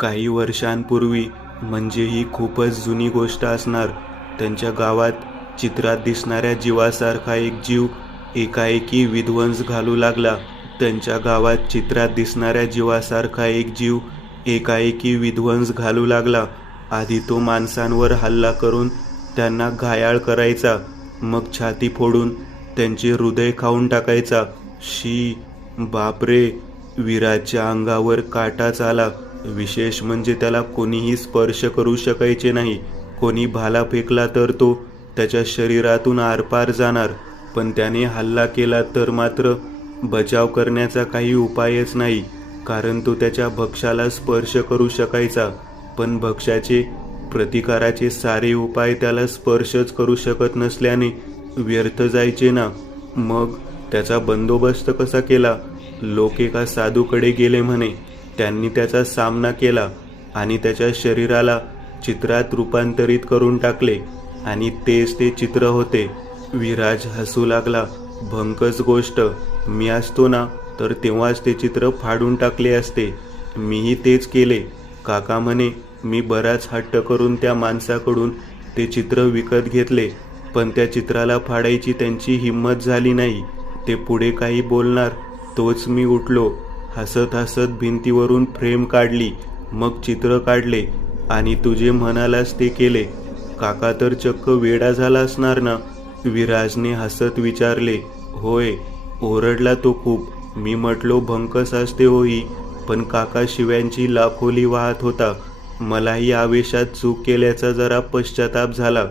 काही वर्षांपूर्वी, म्हणजे ही खूपच जुनी गोष्ट असणार, त्यांच्या गावात चित्रात दिसणाऱ्या जीवासारखा एक जीव एकाएकी विध्वंस घालू लागला. त्यांच्या गावात चित्रात दिसणाऱ्या जीवासारखा एक जीव एकाएकी विध्वंस घालू लागला. आधी तो माणसांवर हल्ला करून त्यांना घायाळ करायचा, मग छाती फोडून त्यांचे हृदय खाऊन टाकायचा. शी, बापरे! विराजच्या अंगावर काटाच आला. विशेष म्हणजे त्याला कोणीही स्पर्श करू शकायचे नाही. कोणी भाला फेकला तर तो त्याच्या शरीरातून आरपार जाणार, पण त्याने हल्ला केला तर मात्र बचाव करण्याचा काही उपायच नाही, कारण तो त्याच्या भक्ष्याला स्पर्श करू शकायचा. पण भक्ष्याचे प्रतिकाराचे सारे उपाय त्याला स्पर्शच करू शकत नसल्याने व्यर्थ जायचे ना. मग त्याचा बंदोबस्त कसा केला? लोक एका साधूकडे गेले म्हणे. त्यांनी त्याचा सामना केला आणि त्याच्या शरीराला चित्रात रूपांतरित करून टाकले, आणि तेच ते चित्र होते. विराज हसू लागला. भंकस गोष्ट. मी असतो ना तर तेव्हाच ते चित्र फाडून टाकले असते. मीही तेच केले. काका म्हणे मी बराच हट्ट करून त्या माणसाकडून ते चित्र विकत घेतले, पण त्या चित्राला फाडायची त्यांची हिंमत झाली नाही. ते पुढे काही बोलणार तोच मी उठलो. हसत हसत भिंतीवरून फ्रेम काढली, मग चित्र काढले आणि तुझे म्हणालास ते केले. काका तर चक्क वेडा झाला असणार ना? विराजने हसत विचारले. होय, ओरडला तो खूप. मी म्हटलो भंकस असते होई, पण काका शिव्यांची लाखोली वाहत होता. मलाही आवेशात चूक केल्याचा जरा पश्चाताप झाला.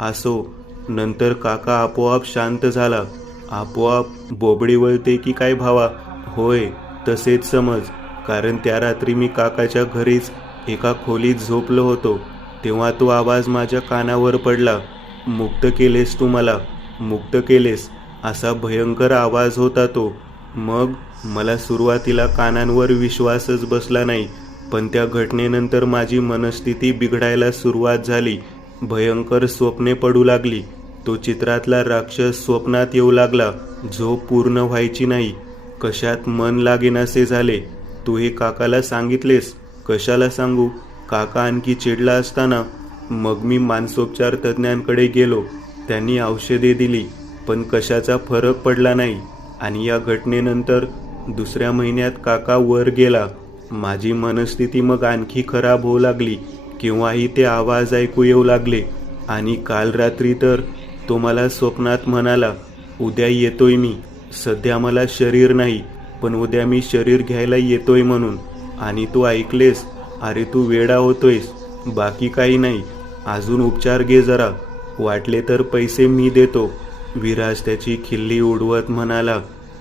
असो. नंतर काका आपोआप शांत झाला. आपोआप बोबडी वळते की काय भावा? होय, तसेच समज. कारण त्या रात्री मी काकाच्या घरीच एका खोलीत झोपलो होतो, तेव्हा तो आवाज माझ्या कानावर पडला. मुक्त केलेस तू मला, मुक्त केलेस, असा भयंकर आवाज होता तो. मग मला सुरुवातीला कानांवर विश्वासच बसला नाही, पण त्या घटनेनंतर माझी मनस्थिती बिघडायला सुरुवात झाली. भयंकर स्वप्ने पडू लागली. तो चित्रातला राक्षस स्वप्नात येऊ लागला. झोप पूर्ण व्हायची नाही. कशात मन लागेनासे झाले. तू हे काकाला सांगितलेस? कशाला सांगू? काका आणखी चिडला असताना. मग मी मानसोपचार तज्ज्ञांकडे गेलो. त्यांनी औषधे दिली, पण कशाचा फरक पडला नाही. आणि या घटनेनंतर दुसऱ्या महिन्यात काका वर गेला. माझी मनस्थिती मग आणखी खराब होऊ लागली. केव्हाही ते आवाज ऐकू येऊ लागले. आणि काल रात्री तर तो मला स्वप्नात म्हणाला, उद्या येतोय मी. सध्या मला शरीर नाही, पण उद्या मी शरीर घ्यायला येतोय म्हणून. आणि तू ऐकलेस? अरे तू वेडा होतोयस, बाकी काही नाही. अजून उपचार घे जरा. वाटले तर पैसे मी देतो. विराज त्याची खिल्ली उडवत म्हणाला.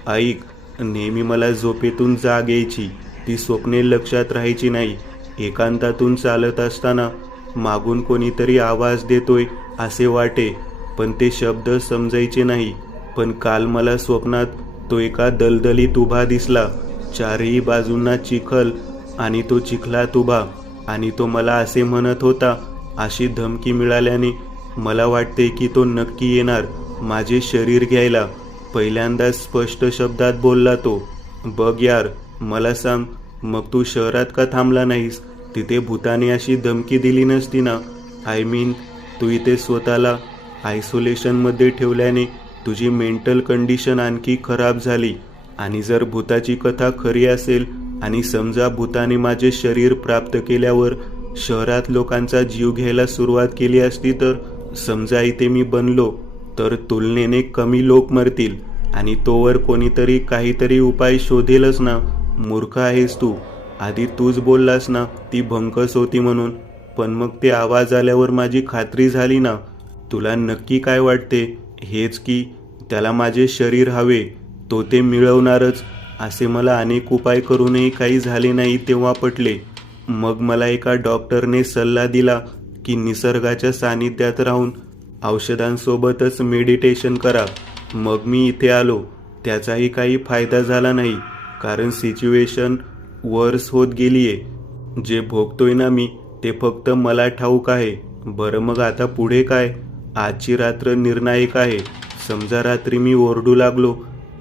ऐक, नेहमी मला झोपेतून जाग यायची. ती स्वप्ने लक्षात राहायची नाही. एकांतातून चालत असताना मागून कोणीतरी आवाज देतोय असे वाटे, पण ते शब्द समजायचे नाही. पण काल मला स्वप्नात तो एका दलदलीत उभा दिसला. चारही बाजूंना चिखल, आणि तो चिखलात उभा, आणि तो मला असे म्हणत होता. अशी धमकी मिळाल्याने मला वाटते की तो नक्की येणार माझे शरीर घ्यायला. पहिल्यांदाच स्पष्ट शब्दात बोलला तो. बघ यार, मला सांग, मग तू शहरात का थांबला नाहीस? तिथे भूताने अशी धमकी दिली नसती ना? आय मीन, तू इथे स्वतःला आयसोलेशनमध्ये ठेवल्याने तुझी मेंटल कंडिशन आणखी खराब झाली. आणि जर भूताची कथा खरी असेल, आणि समजा भूताने माझे शरीर प्राप्त केल्यावर शहरात लोकांचा जीव घ्यायला सुरुवात केली असती, तर समजा इथे मी बनलो, तर तुलनेने कमी लोक मरतील, आणि तोवर कोणीतरी काहीतरी उपाय शोधेलच ना. मूर्ख आहेस तू. आधी तूच बोललास ना ती भंकस होती म्हणून. पण मग ते आवाज आल्यावर माझी खात्री झाली ना. तुला नक्की काय वाटते? हेच की त्याला माझे शरीर हवे, तो ते मिळवणारच. असे मला अनेक उपाय करूनही काही झाले नाही तेव्हा पटले. मग मला एका डॉक्टरने सल्ला दिला की निसर्गाच्या सानिध्यात राहून औषधांसोबतच मेडिटेशन करा. मग मी इथे आलो. त्याचाही काही फायदा झाला नाही, कारण सिच्युएशन वर्स होत गेलीये. जे भोगतोय ना मी, ते फक्त मला ठाऊक आहे. बरं, मग आता पुढे काय? आजची रात्र निर्णायक आहे. समजा रात्री मी ओरडू लागलो,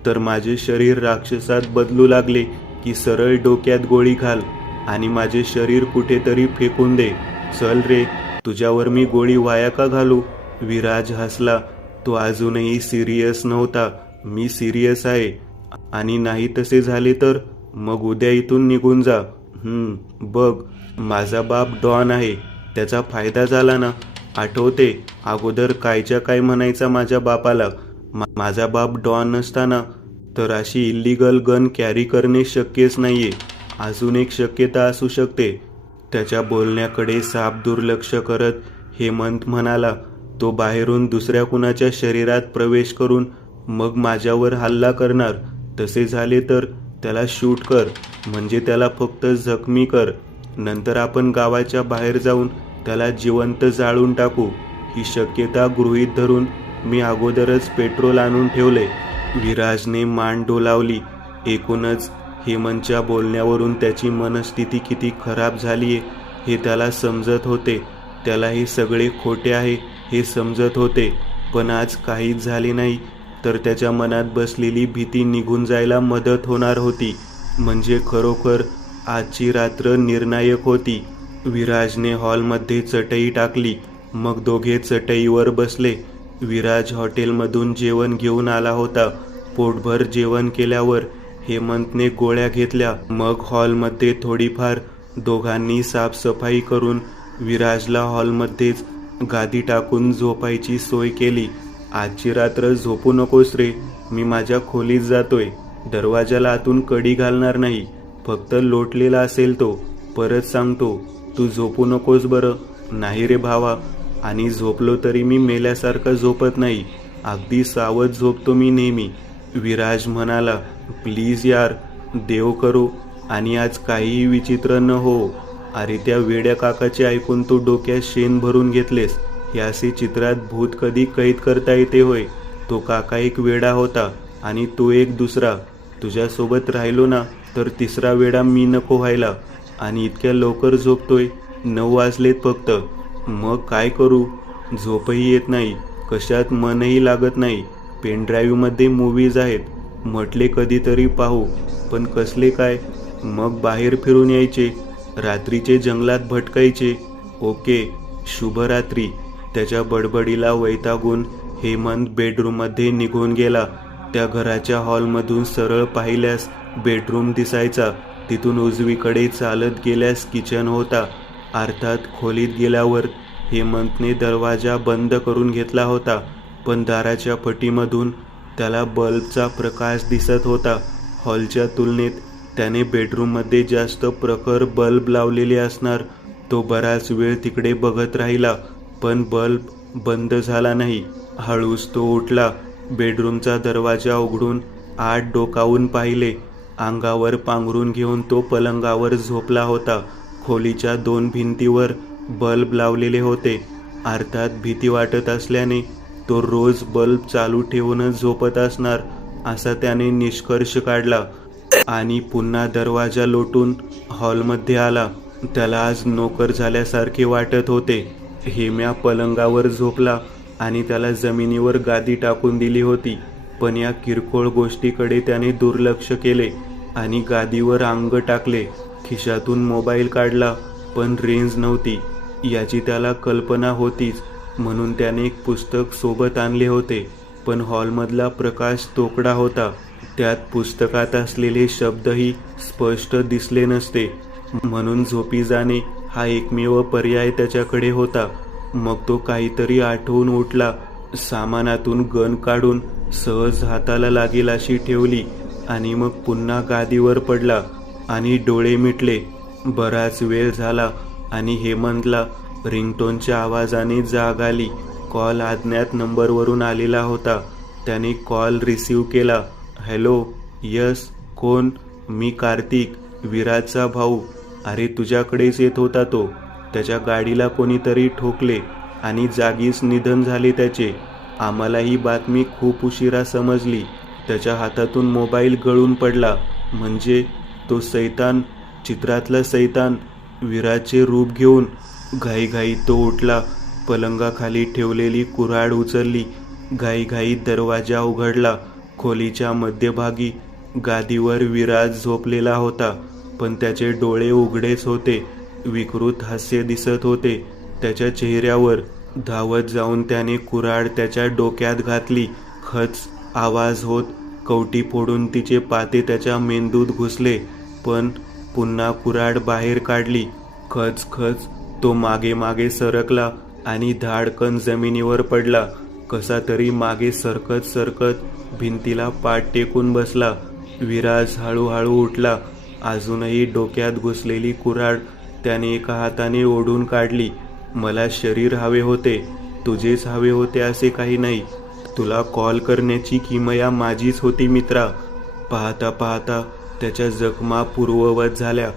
तर माझे शरीर राक्षसात बदलू लागले की सरळ डोक्यात गोळी घाल. आणि माझे शरीर कुठेतरी फेकून दे. चल रे, तुझ्यावर मी गोळी वाया का घालू? विराज हसला. तो अजूनही सिरियस नव्हता. मी सिरियस आहे. आणि नाही तसे झाले तर मग उद्या इथून निघून जा. बघ, माझा बाप डॉन आहे. त्याचा फायदा झाला ना. आठवते अगोदर कायच्या काय म्हणायचा माझ्या बापाला. माझा बाप डॉन नसताना तर अशी इल्लीगल गन कॅरी करणे शक्यच नाहीये. अजून एक शक्यता असू शकते. त्याच्या बोलण्याकडे साफ दुर्लक्ष करत हेमंत म्हणाला, तो बाहेरून दुसऱ्या कुणाच्या शरीरात प्रवेश करून मग माझ्यावर हल्ला करणार. तसे झाले तर त्याला शूट कर, म्हणजे त्याला फक्त जखमी कर. नंतर आपण गावाच्या बाहेर जाऊन त्याला जिवंत जाळून टाकू. ही शक्यता गृहीत धरून मी अगोदरच पेट्रोल आणून ठेवले. विराजने मान डोलावली. एकूणच हेमंतच्या बोलण्यावरून त्याची मनस्थिती किती खराब झालीये हे त्याला समजत होते. त्याला हे सगळे खोटे आहे हे समजत होते. पण आज काहीच झाले नाही तर त्याच्या मनात बसलेली भीती निघून जायला मदत होणार होती. म्हणजे खरोखर आजची रात्र निर्णायक होती. विराजने हॉलमध्ये चटई टाकली. मग दोघे चटईवर बसले. विराज हॉटेलमधून जेवण घेऊन आला होता. पोटभर जेवण केल्यावर हेमंतने गोळ्या घेतल्या. मग हॉलमध्ये थोडीफार दोघांनी साफसफाई करून विराजला हॉलमध्येच गादी टाकून झोपायची सोय केली. आजची रात्र झोपू नकोस रे, मी माझ्या खोलीत जातोय. दरवाजाला आतून कडी घालणार नाही, फक्त लोटलेला असेल तो. परत सांगतो, तू झोपू नकोस बरं. नाही रे भावा, आणि झोपलो तरी मी मेल्यासारखं झोपत नाही. अगदी सावध झोपतो मी नेहमी. विराज म्हणाला, प्लीज यार, देव करो आणि आज काहीही विचित्र न हो. अरे त्या वेड्या काकाचे ऐकून तू डोक्यात शेण भरून घेतलेस. हे असे चित्रात भूत कधी कैद करता येते होय? तो काका एक वेडा होता आणि तू एक दुसरा. तुझ्यासोबत राहिलो ना तर तिसरा वेडा मी नको व्हायला. आणि इतक्या लवकर झोपतोय, 9 वाजलेत फक्त. मग काय करू? झोपही येत नाही, कशात मनही लागत नाही. पेनड्राईव्हमध्ये मूवीज आहेत, म्हटले कधीतरी पाहू, पण कसले काय? मग बाहेर फिरून यायचे, रात्रीचे जंगलात भटकायचे. ओके, शुभरात्री. त्याच्या बडबडीला वैतागून हेमंत बेडरूममध्ये निघून गेला. त्या घराच्या हॉलमधून सरळ पाहिल्यास बेडरूम दिसायचा. तिथून उजवीकडे चालत गेल्यास किचन होता. अर्थात खोलीत गेल्यावर हेमंतने दरवाजा बंद करून घेतला होता, पण दाराच्या फटीमधून त्याला बल्बचा प्रकाश दिसत होता. हॉलच्या तुलनेत त्याने बेडरूममध्ये जास्त प्रखर बल्ब लावलेले असणार. तो बराच वेळ तिकडे बघत राहिला, पण बल्ब बंद झाला नाही. हळूच तो उठला. बेडरूमचा दरवाजा उघडून आत डोकावून पाहिले. अंगावर पांघरून घेऊन तो पलंगावर झोपला होता. खोलीच्या 2 भिंतीवर बल्ब लावलेले होते. अर्थात भीती वाटत असल्याने तो रोज बल्ब चालू ठेवूनच झोपत असणार, असा त्याने निष्कर्ष काढला. आणि पुन्हा दरवाजा लोटून हॉलमध्ये आला. त्याला आज नोकर झाल्यासारखे वाटत होते. हेम्या पलंगावर झोपला आणि त्याला जमिनीवर गादी टाकून दिली होती, पण या किरकोळ गोष्टीकडे त्याने दुर्लक्ष केले आणि गादीवर अंग टाकले. खिशातून मोबाईल काढला, पण रेंज नव्हती याची त्याला कल्पना होतीच, म्हणून त्याने एक पुस्तक सोबत आणले होते. पण हॉलमधला प्रकाश तोकडा होता. त्यात पुस्तकात असलेले शब्दही स्पष्ट दिसले नसते, म्हणून झोपी जाणे हा एकमेव पर्याय त्याच्याकडे होता. मग तो काहीतरी आठवून उठला. सामानातून गन काढून सहज हाताला लागेल अशी ठेवली आणि मग पुन्हा गादीवर पडला आणि डोळे मिटले. बराच वेळ झाला आणि हेमंतला रिंगटोनच्या आवाजाने जाग आली. कॉल अज्ञात नंबरवरून आलेला होता. त्याने कॉल रिसीव केला. हॅलो, यस, कोण? मी कार्तिक, विराजचा भाऊ. अरे तुझ्याकडेच येत होता तो. त्याच्या गाडीला कोणीतरी ठोकले आणि जागीच निधन झाले त्याचे. आम्हाला ही बातमी खूप उशिरा समजली. त्याच्या हातातून मोबाईल गळून पडला. म्हणजे तो सैतान, चित्रातला सैतान विराजचे रूप घेऊन. घाईघाईत तो उठला. पलंगाखाली ठेवलेली कुऱ्हाड उचलली. घाईघाईत दरवाजा उघडला. खोलीच्या मध्यभागी गादीवर विराज झोपलेला होता. पण त्याचे डोळे उघडेच होते. विकृत हास्य दिसत होते त्याच्या चेहऱ्यावर. धावत जाऊन त्याने कुऱ्हाड त्याच्या डोक्यात घातली. खच आवाज होत कवटी फोडून तिचे पाते त्याच्या मेंदूत घुसले, पण पुन्हा कुऱ्हाड बाहेर काढली. खच खच तो मागे मागे सरकला आणि धाडकन जमिनीवर पडला. कसा तरी मागे सरकत सरकत भिंतीला पाठ टेकून बसला. विराज हळूहळू उठला. अजूनही डोक्यात घुसलेली कुऱ्हाड त्याने एका हाताने ओढून काढली. मला शरीर हवे होते, तुझेच हवे होते असे काही नाही. तुला कॉल करण्याची किमया माझीच होती मित्रा. पाहता पाहता त्याच्या जखमा पूर्ववत झाल्या.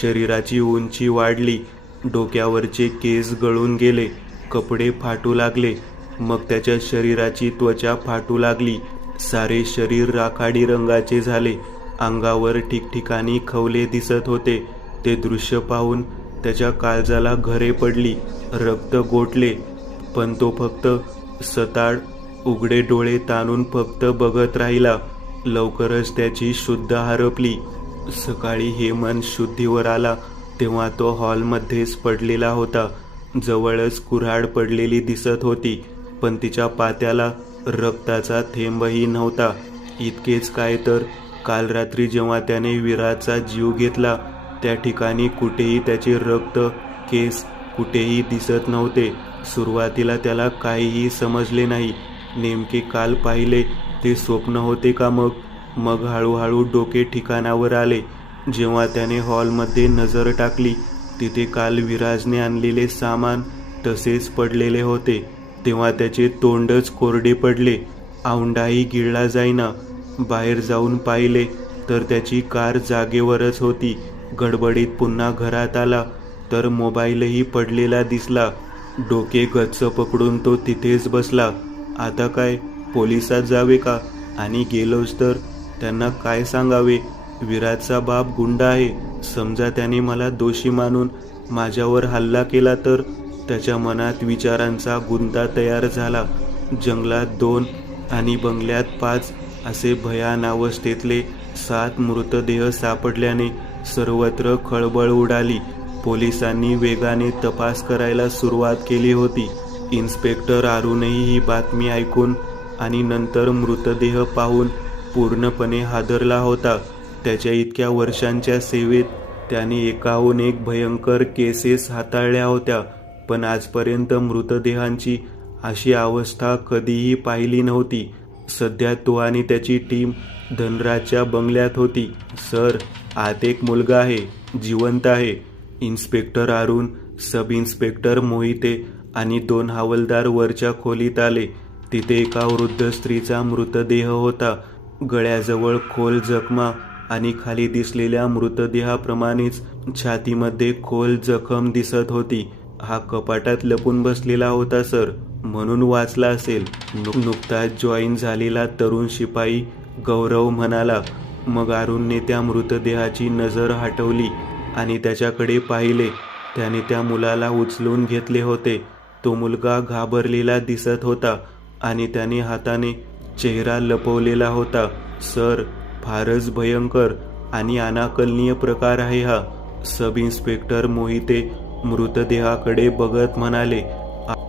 शरीराची उंची वाढली. डोक्यावरचे केस गळून गेले. कपडे फाटू लागले. मग त्याच्या शरीराची त्वचा फाटू लागली. सारे शरीर राखाडी रंगाचे झाले. अंगावर ठिकठिकाणी खवले दिसत होते. ते दृश्य पाहून त्याच्या काळजाला घरे पडली. रक्त गोठले, पण तो फक्त सताड उघडे डोळे ताणून फक्त बघत राहिला. लवकरच त्याची शुद्ध हरपली. सकाळी हेमंत शुद्धीवर आला तेव्हा तो हॉलमध्येच पडलेला होता. जवळच कुऱ्हाड पडलेली दिसत होती, पण तिच्या पात्याला रक्ताचा थेंबही नव्हता. इतकेच काय तर काल रात्री जेव्हा त्याने विराजचा जीव घेतला त्या ठिकाणी कुठेही त्याचे रक्त, केस कुठेही दिसत नव्हते. सुरुवातीला त्याला काहीही समजले नाही. नेमके काल पाहिले ते स्वप्न होते का? मग हळूहळू डोके ठिकाणावर आले. जेव्हा त्याने हॉलमध्ये नजर टाकली तिथे काल विराजने आणलेले सामान तसेच पडलेले होते. तेव्हा त्याचे तोंडच कोरडे पडले. औंढाही गिळला जाईना. बाहेर जाऊन पाहिले तर त्याची कार जागेवरच होती. गडबडीत पुन्हा घरात आला तर मोबाईलही पडलेला दिसला. डोके गच्च पकडून तो तिथेच बसला. आता काय, पोलिसात जावे का? आणि गेलोच तर त्यांना काय सांगावे? विराजचा बाप गुंड आहे. समजा त्याने मला दोषी मानून माझ्यावर हल्ला केला तर? त्याच्या मनात विचारांचा गुंता तयार झाला. जंगलात 2 आणि बंगल्यात 5 असे भयान अवस्थेतले 7 मृतदेह सापडल्याने सर्वत्र खळबळ उडाली. पोलिसांनी वेगाने तपास करायला सुरुवात केली होती. इन्स्पेक्टर अरुणही ही बातमी ऐकून आणि नंतर मृतदेह पाहून पूर्णपणे हादरला होता. त्याच्या इतक्या वर्षांच्या सेवेत त्याने एकाहून एक भयंकर केसेस हाताळल्या होत्या, पण आजपर्यंत मृतदेहांची अशी अवस्था कधीही पाहिली नव्हती. सध्या तो आणि त्याची टीम धनराजच्या बंगल्यात होती. सर, आत एक मुलगा आहे, जिवंत आहे. Inspector Arun, sub inspector Mohite आणि 2 हवालदार वरच्या खोलीत आले. तिथे एका वृद्ध स्त्रीचा मृतदेह होता. गळ्याजवळ खोल जखमा आणि खाली दिसलेल्या मृतदेहाप्रमाणेच छातीमध्ये खोल जखम दिसत होती. हा कपाटात लपून बसलेला होता सर, म्हणून वाचला असेल. नुकताच जॉईन झालेला तरुण शिपाई गौरव म्हणाला. मग अरुणने त्या मृतदेहाची नजर हटवली आणि त्याच्याकडे पाहिले. त्याने त्या मुलाला उचलून घेतले होते. तो मुलगा घाबरलेला दिसत होता आणि त्याने हाताने चेहरा लपवलेला होता. सर, फारच भयंकर आणि अनाकलनीय प्रकार आहे हा. सब इन्स्पेक्टर मोहिते मृतदेहाकडे बघत म्हणाले.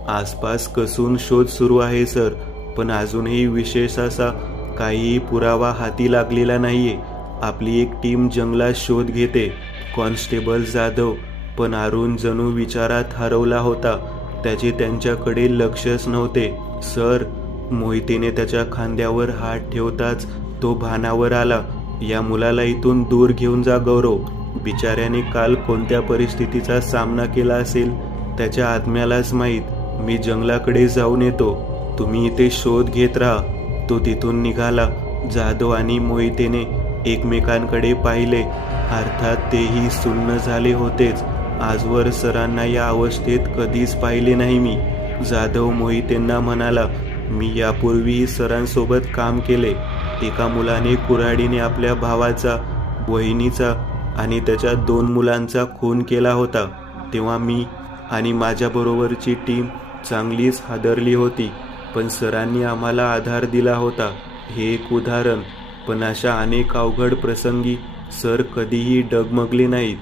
आसपास कसून शोध सुरू आहे सर, पण अजूनही विशेष असा काहीही पुरावा हाती लागलेला नाहीये. आपली एक टीम जंगलात शोध घेते. कॉन्स्टेबल जाधव. पण अरुण जणू विचारात हरवला होता. त्याचे त्यांच्याकडे लक्षच नव्हते. सर, मोहितेने त्याच्या खांद्यावर हात ठेवताच तो भानावर आला. या मुलाला इथून दूर घेऊन जा गौरव. बिचाऱ्याने काल कोणत्या परिस्थितीचा सामना केला असेल त्याच्या आत्म्यालाच माहीत. मी जंगलाकडे जाऊन येतो, तुम्ही इथे शोध घेत राहा. तो तिथून निघाला. जाधव आणि मोहितेने एकमेकांकडे पाहिले. अर्थात तेही सुन्न झाले होतेच. आजवर सरांना या अवस्थेत कधीच पाहिले नाही मी. जाधव मोहितेंना म्हणाला, मी यापूर्वीही सरांसोबत काम केले. एका मुलाने कुऱ्हाडीने आपल्या भावाचा, वहिनीचा आणि त्याच्या 2 मुलांचा खून केला होता. तेव्हा मी आणि माझ्याबरोबरची टीम चांगलीच हादरली होती, पण सरांनी आम्हाला आधार दिला होता. हे एक उदाहरण. पण अशा अनेक अवघड प्रसंगी सर कधीही डगमगले नाहीत.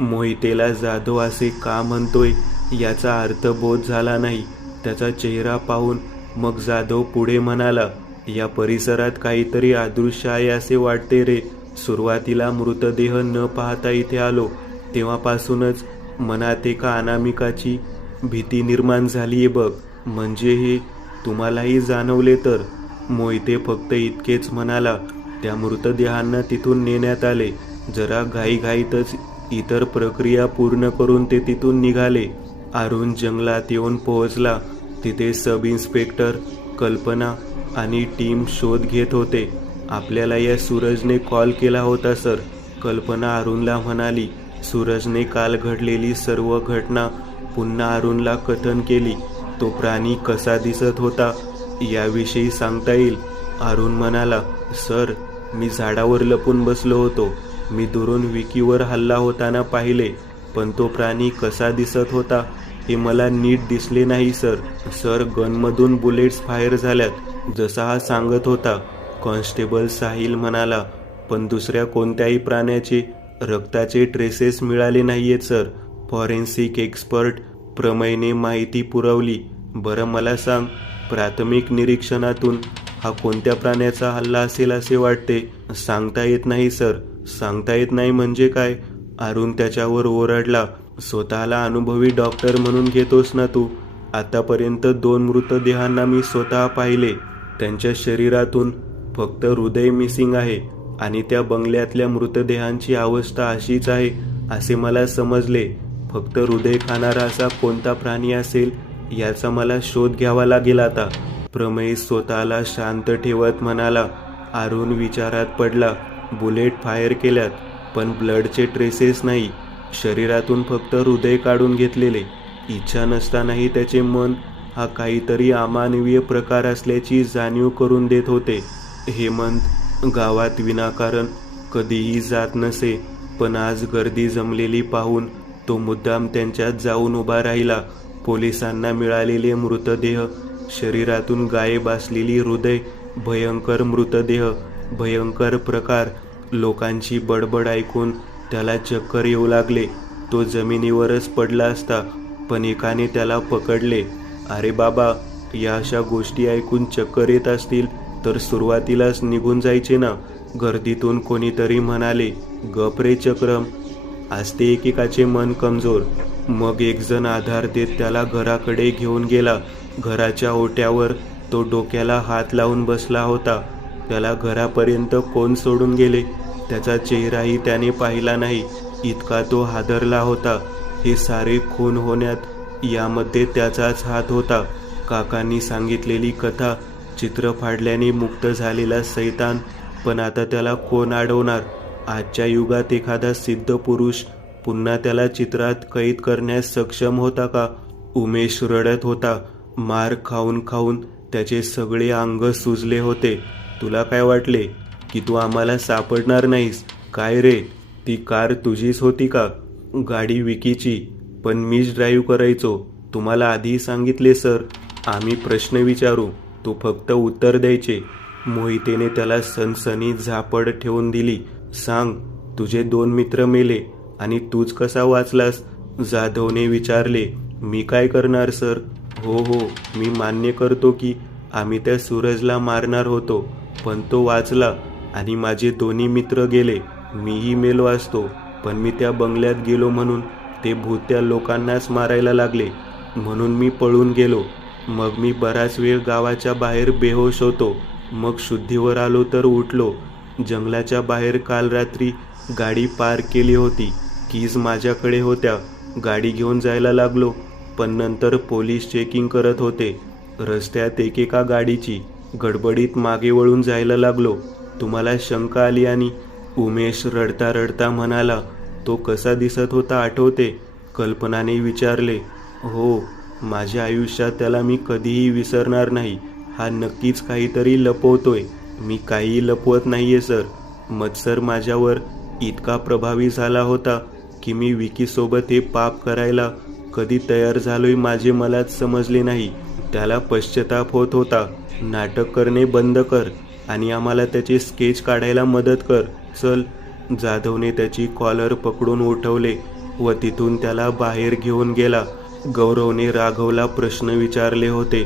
मोहितेला जाधव असे का म्हणतोय याचा अर्थबोध झाला नाही. त्याचा चेहरा पाहून मग जाधव पुढे म्हणाला, या परिसरात काहीतरी अदृश्य आहे असे वाटते रे. सुरुवातीला मृतदेह न पाहता इथे आलो तेव्हापासूनच मनात एका अनामिकाची भीती निर्माण झालीये बघ. म्हणजे हे तुम्हालाही जाणवले तर? मोहिते फक्त इतकेच म्हणाला. त्या मृतदेहांना तिथून नेण्यात आले. जरा घाईघाईतच इतर प्रक्रिया पूर्ण करून ते तिथून निघाले. अरुण जंगलात येऊन पोहोचला. तिथे सब इन्स्पेक्टर, कल्पना आणि टीम शोध घेत होते. आपल्याला या सूरजने कॉल केला होता सर, कल्पना अरुणला म्हणाली. सूरजने काल घडलेली सर्व घटना पुन्हा अरुणला कथन केली. तो प्राणी कसा दिसत होता याविषयी सांगता येईल? अरुण म्हणाला, सर मी झाडावर लपून बसलो होतो. मी दुरून विकीवर हल्ला होताना पाहिले, पण तो प्राणी कसा दिसत होता हे मला नीट दिसले नाही सर. सर गनमधून बुलेट्स फायर झाल्यात जसा हा सांगत होता. कॉन्स्टेबल साहिल म्हणाला, पण दुसऱ्या कोणत्याही प्राण्याचे रक्ताचे ट्रेसेस मिळाले नाहीयेत सर. फॉरेन्सिक एक्सपर्ट प्रमेयने माहिती पुरवली. बरं मला सांग, प्राथमिक निरीक्षणातून हा कोणत्या प्राण्याचा हल्ला असेल असे वाटते? सांगता येत नाही सर. सांगता येत नाही म्हणजे काय? अरुण त्याच्यावर ओरडला. स्वतःला अनुभवी डॉक्टर म्हणून घेतोस ना तू? आतापर्यंत 2 मृतदेहांना मी स्वतः पाहिले. त्यांच्या शरीरातून फक्त हृदय मिसिंग आहे आणि त्या बंगल्यातल्या मृतदेहांची अवस्था अशीच आहे असे मला समजले. फक्त हृदय खाणारा असा कोणता प्राणी असेल याचा मला शोध घ्यावा लागेल आता. प्रमेय स्वतःला शांत ठेवत म्हणाला. अरुण विचारात पडला. बुलेट फायर केल्यात पण ब्लडचे ट्रेसेस नाही. शरीरातून फक्त हृदय काढून घेतलेले. इच्छा नसतानाही त्याचे मन हा काहीतरी अमानवीय प्रकार असल्याची जाणीव करून देत होते. हेमंत गावात विनाकारण कधीही जात नसे, पण आज गर्दी जमलेली पाहून तो मुद्दाम त्यांच्यात जाऊन उभा राहिला. पोलिसांना मिळालेले मृतदेह, शरीरातून गायब असलेली हृदय, भयंकर मृतदेह, भयंकर प्रकार. लोकांची बडबड ऐकून त्याला चक्कर येऊ लागले. तो जमिनीवरच पडला असता, पण एकाने त्याला पकडले. अरे बाबा, या अशा गोष्टी ऐकून चक्कर येत असतील तर सुरुवातीलाच निघून जायचे ना. गर्दीतून कोणीतरी म्हणाले, गप रे चक्रम, असते एकेकाचे मन कमजोर. मग एक जण आधार देत त्याला घराकडे घेऊन गेला. घराच्या ओट्यावर तो डोक्याला हात लावून बसला होता. त्याला घरापर्यंत कोण सोडून गेले त्याचा चेहराही त्याने पाहिला नाही, इतका तो हादरला होता. हे सारे खून होण्यात यामध्ये त्याचाच हात होता. काकांनी सांगितलेली कथा, चित्र फाडल्याने मुक्त झालेला सैतान, पण आता त्याला कोण अडवणार? आजच्या युगात एखादा सिद्ध पुरुष पुन्हा त्याला चित्रात कैद करण्यास सक्षम होता का? उमेश रडत होता. मार खाऊन खाऊन त्याचे सगळे अंग सुजले होते. तुला काय वाटले की तू आम्हाला सापडणार नाहीस काय रे? ती कार तुझीच होती का? गाडी विकीची, पण मीच ड्राईव्ह करायचो. तुम्हाला आधी सांगितले सर. आम्ही प्रश्न विचारू, तू फक्त उत्तर द्यायचे. मोहितेने त्याला सनसनीत झापड ठेवून दिली. सांग, तुझे 2 मित्र मेले आणि तूच कसा वाचलास? जाधवने विचारले. मी काय करणार सर? हो, मी मान्य करतो की आम्ही त्या सूरजला मारणार होतो, पण तो वाचला आणि माझे 2 मित्र गेले. मीही मेलो असतो, पण मी त्या बंगल्यात गेलो म्हणून ते भूत त्या लोकांनाच मारायला लागले. म्हणून मी पळून गेलो. मग मी बराच वेळ गावाच्या बाहेर बेहोश होतो. मग शुद्धीवर आलो तर उठलो. जंगलाच्या बाहेर काल रात्री गाडी पार्क केली होती. कीज माझ्याकडे होत्या. गाडी घेऊन जायला लागलो, पण नंतर पोलीस चेकिंग करत होते. रस्त्यात एकेका गाडीची. गडबडीत मागे वळून जायला लागलो. तुम्हाला शंका आली आणि उमेश रडता रडता म्हणाला. तो कसा दिसत होता आठवते? कल्पनाने विचारले. हो, माझ्या आयुष्यात त्याला मी कधीही विसरणार नाही. हा नक्कीच काहीतरी लपवतोय. मी काहीही लपवत नाहीये सर. मत्सर माझ्यावर इतका प्रभावी झाला होता की मी विकीसोबत हे पाप करायला कधी तयार झालोय माझे मलाच समजले नाही. त्याला पश्चाताप होत होता. नाटक करणे बंद कर आणि आम्हाला त्याचे स्केच काढायला मदत कर. चल, जाधवने त्याची कॉलर पकडून उठवले व तिथून त्याला बाहेर घेऊन गेला. गौरवने राघवला प्रश्न विचारले होते.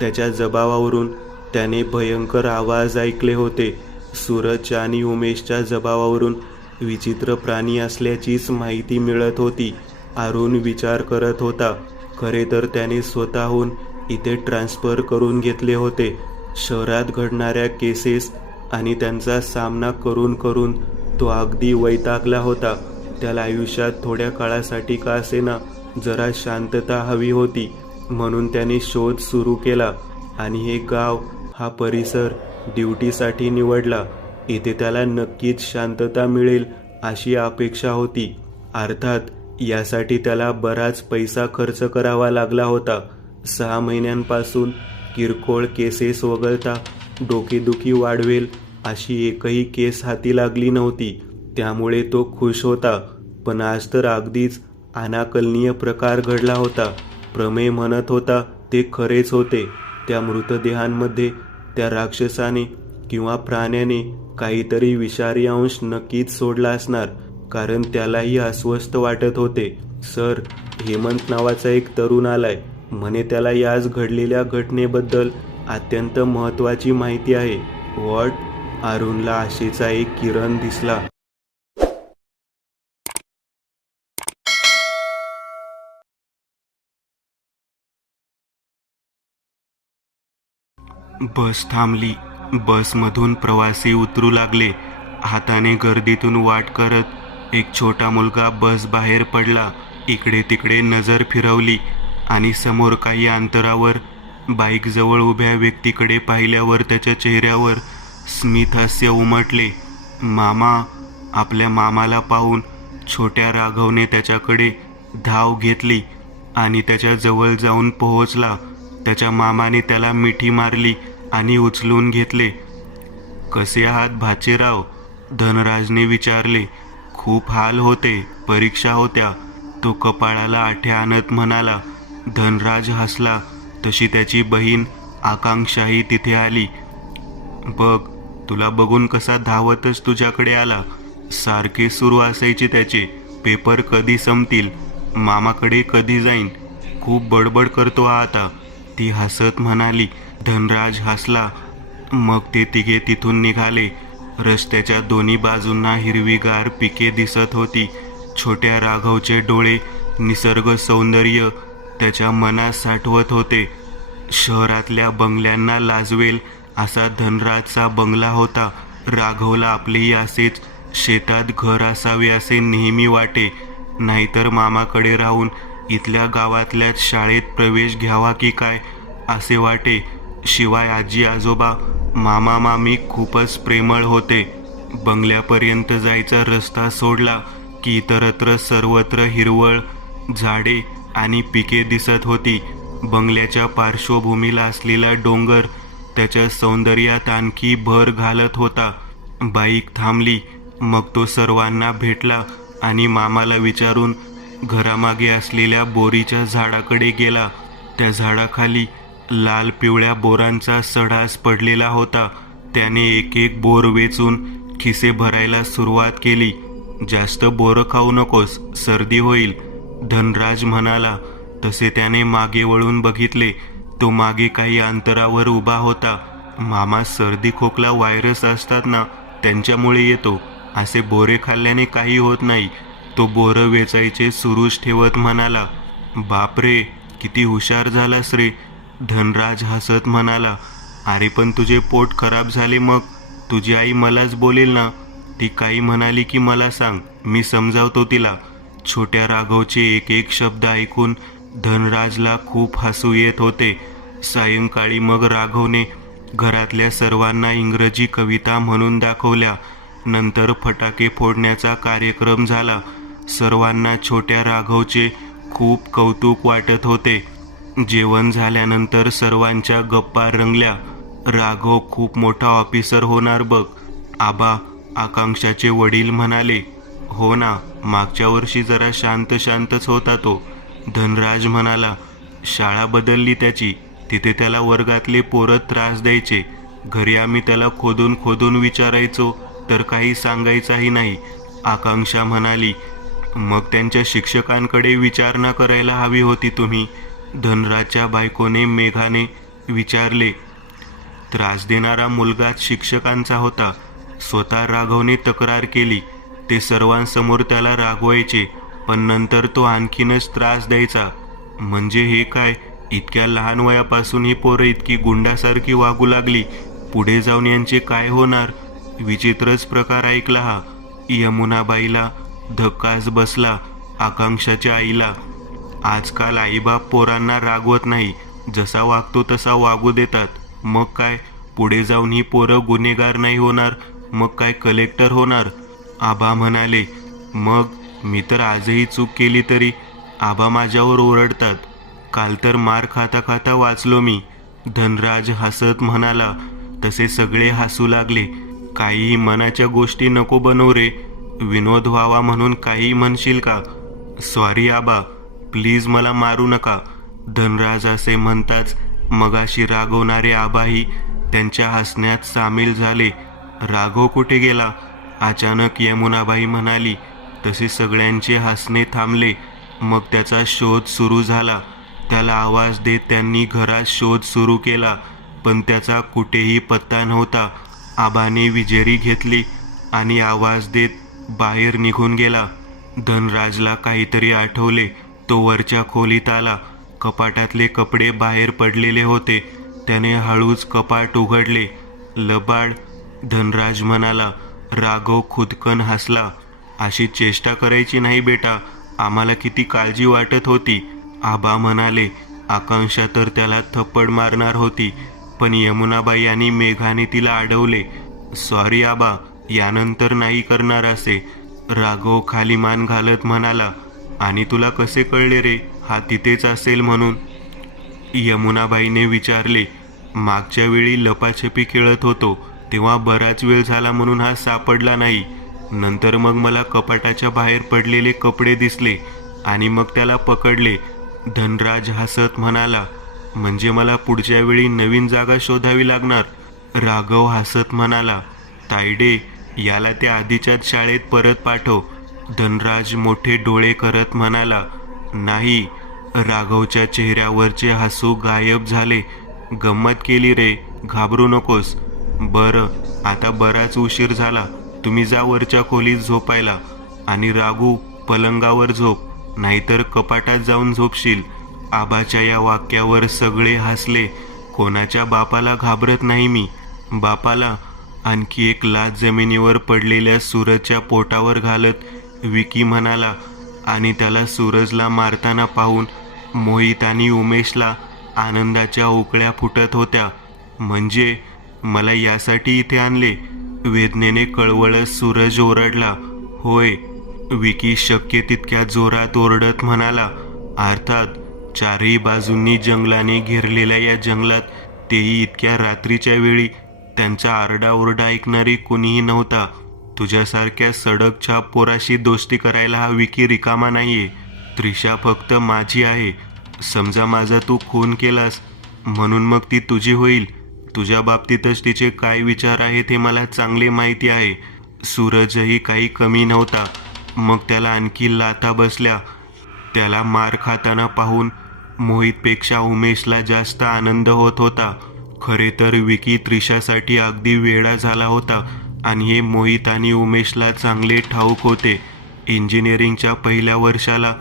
त्याच्या जबाबावरून त्याने भयंकर आवाज ऐकले होते. सूरजच्या आणि उमेशच्या जबाबावरून विचित्र प्राणी असल्याचीच माहिती मिळत होती. अरुण विचार करत होता, खरे तर त्याने स्वतःहून इथे ट्रान्सफर करून घेतले होते. शहरात घडणाऱ्या केसेस आणि त्यांचा सामना करून करून तो अगदी वैतागला होता. त्याला आयुष्यात थोड्या काळासाठी का असेना जरा शांतता हवी होती. म्हणून त्याने शोध सुरू केला आणि हे गाव, हा परिसर ड्युटीसाठी निवडला. इथे त्याला नक्कीच शांतता मिळेल अशी अपेक्षा होती. अर्थात यासाठी त्याला बराच पैसा खर्च करावा लागला होता. 6 महिन्यांपासून किरकोळ केसेस वगळता डोकेदुखी वाढवेल अशी एकही केस हाती लागली नव्हती. त्यामुळे तो खुश होता. पण आज तर अगदीच अनाकलनीय प्रकार घडला होता. प्रमेय म्हणत होता ते खरेच होते. त्या मृतदेहांमध्ये त्या राक्षसाने किंवा प्राण्याने काहीतरी विषारी अंश नक्कीच सोडला असणार, कारण त्यालाही अस्वस्थ वाटत होते. सर, हेमंत नावाचा एक तरुण आलाय म्हणे. त्याला याच घडलेल्या घटनेबद्दल अत्यंत महत्त्वाची माहिती आहे. व्हॉट? अरुणला आशेचा एक किरण दिसला. बस थांबली. बसमधून प्रवासी उतरू लागले. हाताने गर्दीतून वाट करत एक छोटा मुलगा बस बाहेर पडला. इकडे तिकडे नजर फिरवली आणि समोर काही अंतरावर बाईकजवळ उभ्या व्यक्तीकडे पाहिल्यावर त्याच्या चेहऱ्यावर स्मित हास्य उमटले. मामा! आपल्या मामाला पाहून छोट्या राघवने त्याच्याकडे धाव घेतली आणि त्याच्या जवळ जाऊन पोहोचला. त्याच्या मामाने त्याला मिठी मारली आणि उचलून घेतले. कसे आहात भाचेराव? धनराजने विचारले. खूप हाल होते, परीक्षा होत्या, तो कपाळाला आठ्या आणत म्हणाला. धनराज हसला. तशी त्याची बहीण आकांक्षाही तिथे आली. बघ, तुला बघून कसा धावतच तुझ्याकडे आला. सारखे सुरू असायचे त्याचे, पेपर कधी संपतील, मामाकडे कधी जाईन, खूप बडबड करतो हा आता, ती हसत म्हणाली. धनराज हसला. मग ते तिघे तिथून निघाले. रस्त्याच्या दोन्ही बाजूंना हिरवीगार पिके दिसत होती. छोट्या राघवचे डोळे निसर्ग सौंदर्य त्याच्या मनात साठवत होते. शहरातल्या बंगल्यांना लाजवेल असा धनराजचा बंगला होता. राघवला आपलेही असेच शेतात घर असावे असे नेहमी वाटे. नाहीतर मामाकडे राहून इथल्या गावातल्याच शाळेत प्रवेश घ्यावा की काय असे वाटे. शिवाय आजी आजोबा, मामा मामी खूपच प्रेमळ होते. बंगल्यापर्यंत जायचा रस्ता सोडला की इतरत्र सर्वत्र हिरवळ, झाडे आणि पिके दिसत होती. बंगल्याच्या पार्श्वभूमीला असलेला डोंगर त्याच्या सौंदर्यात आणखी भर घालत होता. बाईक थांबली. मग तो सर्वांना भेटला आणि मामाला विचारून घरामागे असलेल्या बोरीच्या झाडाकडे गेला. त्या झाडाखाली लाल पिवळ्या बोरांचा सडास पडलेला होता. त्याने एक एक बोर वेचून खिसे भरायला सुरुवात केली. जास्त बोरं खाऊ नकोस, सर्दी होईल, धनराज म्हणाला. तसे त्याने मागे वळून बघितले. तो मागे काही अंतरावर उभा होता. मामा, सर्दी खोकला व्हायरस असतात ना, त्यांच्यामुळे येतो. असे बोरे खाल्ल्याने काही होत नाही, तो बोरं वेचायचे सुरूच ठेवत म्हणाला. बापरे, किती हुशार झालास रे, धनराज हसत म्हणाला. अरे पण तुझे पोट खराब झाले मग? तुझी आई मलाच बोलेल ना. ती काही म्हणाली की मला सांग, मी समजावतो तिला. छोट्या राघवचे एक एक शब्द ऐकून धनराजला खूप हसू येत होते. सायंकाळी मग राघवने घरातल्या सर्वांना इंग्रजी कविता म्हणून दाखवल्या. नंतर फटाके फोडण्याचा कार्यक्रम झाला. सर्वांना छोट्या राघवचे खूप कौतुक वाटत होते. जेवण झाल्यानंतर सर्वांच्या गप्पा रंगल्या. राघव खूप मोठा ऑफिसर होणार बघ, आबा, आकांक्षाचे वडील म्हणाले. हो ना, मागच्या वर्षी जरा शांत शांतच होता तो, धनराज म्हणाला. शाळा बदलली त्याची. तिथे त्याला वर्गातले पोरं त्रास द्यायचे. घरी आम्ही त्याला खोदून खोदून विचारायचो तर काही सांगायचाही नाही, आकांक्षा म्हणाली. मग त्यांच्या शिक्षकांकडे विचारणा करायला हवी होती तुम्ही, धनराजच्या बायकोने मेघाने विचारले. त्रास देणारा मुलगाच शिक्षकांचा होता. स्वतः राघवने तक्रार केली. ते सर्वांसमोर त्याला रागवायचे, पण नंतर तो आणखीनच त्रास द्यायचा. म्हणजे हे काय, इतक्या लहान वयापासून ही पोरं इतकी गुंडासारखी वागू लागली, पुढे जाऊन यांचे काय होणार? विचित्रच प्रकार ऐकला हा. यमुनाबाईला धक्काच बसला. आकांक्षाच्या आईला. आजकाल आईबाप पोरांना रागवत नाही, जसा वागतो तसा वागू देतात. मग काय, पुढे जाऊन ही पोरं गुन्हेगार नाही होणार, मग काय कलेक्टर होणार? आबा म्हणाले. मग मी तर आजही चूक केली तरी आबा माझ्यावर ओरडतात. काल तर मार खाता खाता वाचलो मी. धनराज हसत म्हणाला. तसे सगळे हसू लागले. काहीही मनाच्या गोष्टी नको बनवू रे. विनोद व्हावा म्हणून काही म्हणशील का? सॉरी आबा, प्लीज मला मारू नका. धनराज असे म्हणताच मगाशी रागवणारे आबाही त्यांच्या हसण्यात सामील झाले. राघव कुठे गेला? अचानक यमुनाबाई म्हणाली. तसे सगळ्यांचे हसणे थांबले. मग त्याचा शोध सुरू झाला. त्याला आवाज देत त्यांनी घरात शोध सुरू केला, पण त्याचा कुठेही पत्ता नव्हता. आबाने विजेरी घेतली आणि आवाज देत बाहेर निघून गेला. धनराजला काहीतरी आठवले. तो वरच्या खोलीत आला. कपाटातले कपडे बाहेर पडलेले होते. त्याने हळूच कपाट उघडले. लबाड, धनराज म्हणाला. राघव खुदकन हसला. अशी चेष्टा करायची नाही बेटा, आम्हाला किती काळजी वाटत होती. आबा म्हणाले. आकांक्षा तर त्याला थप्पड मारणार होती, पण यमुनाबाई आणि मेघाने तिला अडवले. सॉरी आबा, यानंतर नाही करणार असे. राघव खाली मान घालत म्हणाला. आणि तुला कसे कळले रे हा तिथेच असेल म्हणून? यमुनाबाईने विचारले. मागच्या वेळी लपाछपी खेळत होतो तेव्हा बराच वेळ झाला म्हणून हा सापडला नाही. नंतर मग मला कपाटाच्या बाहेर पडलेले कपडे दिसले आणि मग त्याला पकडले. धनराज हसत म्हणाला. म्हणजे मला पुढच्या वेळी नवीन जागा शोधावी लागणार? राघव हसत म्हणाला. तायडे, याला त्या आधीच्याच शाळेत परत पाठव. धनराज मोठे डोळे करत म्हणाला. नाही. राघवच्या चेहऱ्यावरचे हसू गायब झाले. गंमत केली रे, घाबरू नकोस. बरं, आता बराच उशीर झाला, तुम्ही जा वरच्या खोलीत झोपायला. आणि राघू, पलंगावर झोप, नाहीतर कपाटात जाऊन झोपशील. आबाच्या या वाक्यावर सगळे हसले. कोणाच्या बापाला घाबरत नाही मी. बापाला? आणखी एक लाथ जमिनीवर पडलेल्या सूरजच्या पोटावर घालत विकी म्हणाला. आणि त्याला सूरजला मारताना पाहून मोहित आणि उमेशला आनंदाच्या उकळ्या फुटत होत्या. म्हणजे मला यासाठी इथे आणले? वेदनेने कळवळत सूरज ओरडला. होय, विकी शक्य तितक्या जोरात ओरडत म्हणाला. अर्थात चारही बाजूंनी जंगलाने घेरलेल्या या जंगलात तेही इतक्या रात्रीच्या वेळी त्यांचा आरडाओरडा ऐकणारी कुणीही नव्हता. तुझ्यासारख्या सडक छाप पोराशी दोस्ती करायला हा विकी रिकामा नाहीये. त्रिशा फक्त माझी आहे. समजा माझा तू खून केलास म्हणून मग ती तुझी होईल. तुझ्या बाबतीतच तिचे काय विचार आहेत हे मला चांगले माहिती आहे. सूरजही काही कमी नव्हता. मग त्याला आणखी लाथा बसल्या. त्याला मार खाताना पाहून मोहितपेक्षा उमेशला जास्त आनंद होत होता. खरे तर विकी त्रिशासाठी अगदी वेडा झाला होता आणि हे मोहित आणि उमेशला चांगले ठाऊक होते. इंजिनिअरिंगच्या पहिल्या वर्षाला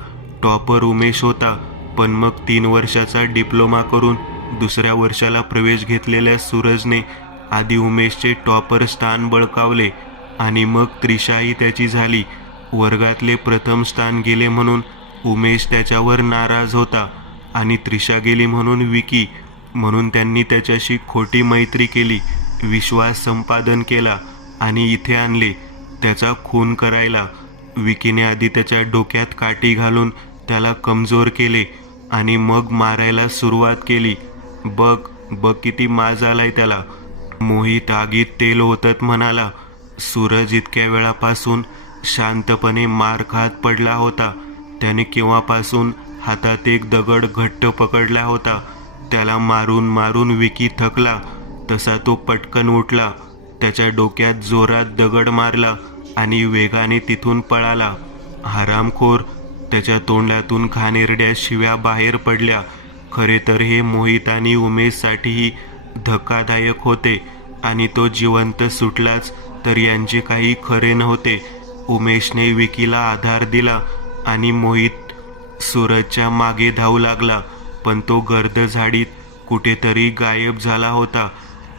टॉपर उमेश होता, पण मग 3 वर्षाचा डिप्लोमा करून दुसऱ्या वर्षाला प्रवेश घेतलेल्या सूरजने आधी उमेशचे टॉपर स्थान बळकावले आणि मग त्रिशाही त्याची झाली. वर्गातले प्रथम स्थान गेले म्हणून उमेश त्याच्यावर नाराज होता आणि त्रिशा गेली म्हणून विकी. म्हणून त्यांनी त्याच्याशी खोटी मैत्री केली, विश्वास संपादन केला आणि इथे आणले त्याचा खून करायला. विकीने आधी त्याच्या डोक्यात काठी घालून त्याला कमजोर केले आणि मग मारायला सुरुवात केली. बघ बघ किती माज आलाय त्याला. मोहित आगीत तेल ओतत म्हणाला. सूरज इतक्या वेळापासून शांतपणे मार खात पडला होता. त्याने केव्हापासून हातात एक दगड घट्ट पकडला होता. त्याला मारून मारून विकी थकला. तसा तो पटकन उठला. त्याच्या डोक्यात जोरात दगड मारला आणि वेगाने तिथून पळाला. हरामखोर, त्याच्या तोंडातून घाणेरड्या शिव्या बाहेर पडल्या. खरे तर हे मोहित आणि उमेशसाठीही धक्कादायक होते आणि तो जिवंत सुटलाच तर यांचे काही खरे नव्हते. उमेशने विकीला आधार दिला आणि मोहित सूरजच्या मागे धावू लागला, पण तो गर्द झाडीत कुठेतरी गायब झाला होता.